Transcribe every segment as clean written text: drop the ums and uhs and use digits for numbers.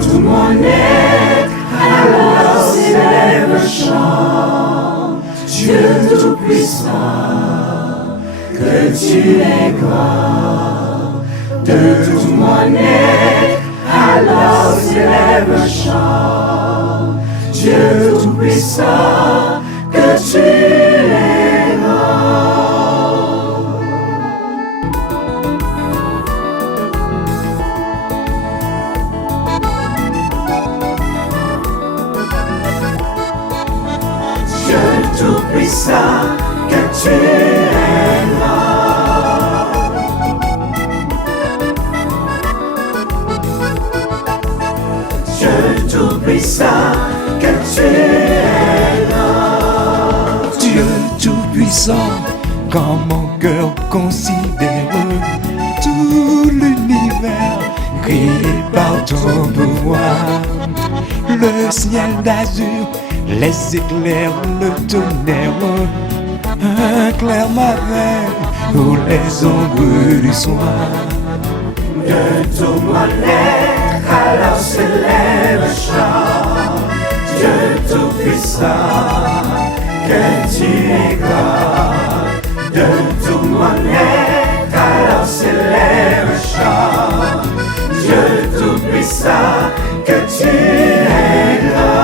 tout mon être, alors s'élève le chant. Dieu tout-puissant, que tu es grand. De tout mon être, alors s'élève le chant. Dieu tout-puissant, que tu es tout-puissant, que tu es grand. Dieu tout-puissant, que tu es grand. Dieu tout-puissant, quand mon cœur considère tout l'univers créé par ton pouvoir, le ciel d'azur, les éclairs, le tonnerre, un clair matin pour les ombres du soir. De tout mon être, alors s'élève le chant. Dieu tout-puissant, que tu es grand. De tout mon être, alors s'élève le chant. Dieu tout-puissant, que tu es grand.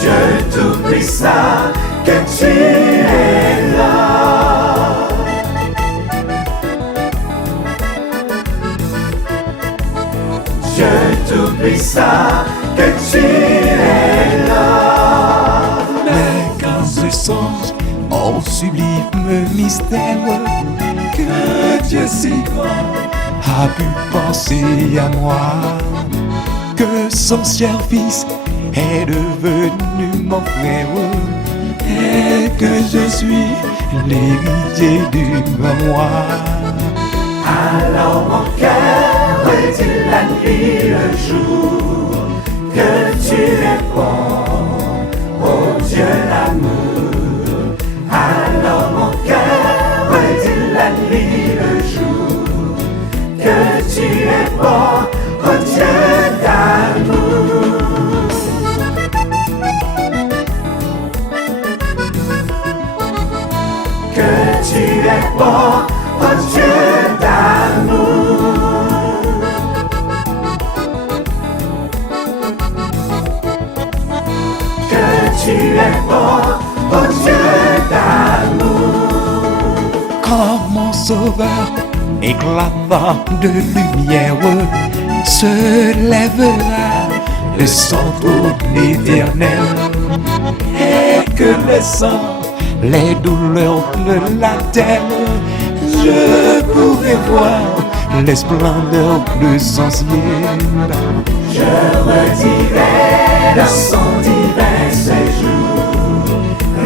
Dieu tout-puissant, que tu es là. Dieu tout-puissant, que tu es là. Mais quand je songe au sublime mystère que Dieu si grand a pu penser à moi, que son cher fils est devenu mon frère et que je suis l'héritier du roi. Alors mon cœur redit la nuit le jour que tu es bon, oh Dieu l'amour. Alors mon cœur redit la nuit le jour que tu es bon, oh Dieu d'amour. Que tu es bon, oh Dieu d'amour. Que tu es bon, oh Dieu d'amour. Quand mon sauveur, éclatant de lumière, se lèvera de son trône éternel, et que les sangs, les douleurs de la terre, je pourrai voir les splendeurs de son ciel. Je redirai dans son divin séjour,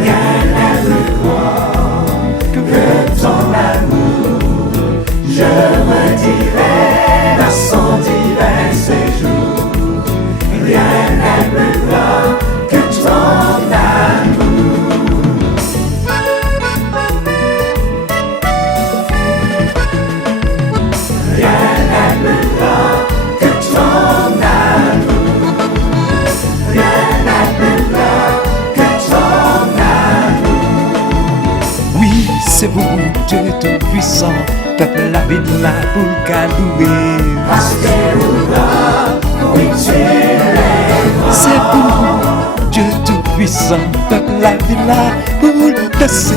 rien n'est plus grand que ton amour. Je redirai dans son divin séjour, rien n'est plus grand que ton amour. Rien n'est plus grand que ton amour. Rien n'est plus grand que ton amour. Oui, c'est vous, Dieu tout-puissant, peuple la ville là pour le calouer. Parce que oui, tu es grand. C'est vous, Dieu tout-puissant, peuple la ville là pour le passer.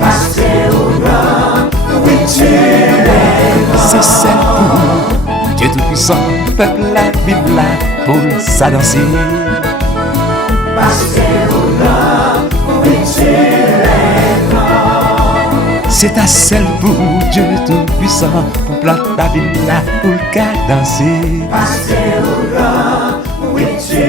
Parce que oui, tu es grand. C'est celle pour Dieu tout-puissant, peuple la ville là pour sa danser. Parce que oui, tu es grand. C'est à celle pour Dieu tout-puissant, pour plate la ville là pour le danser. Parce que oui, tu es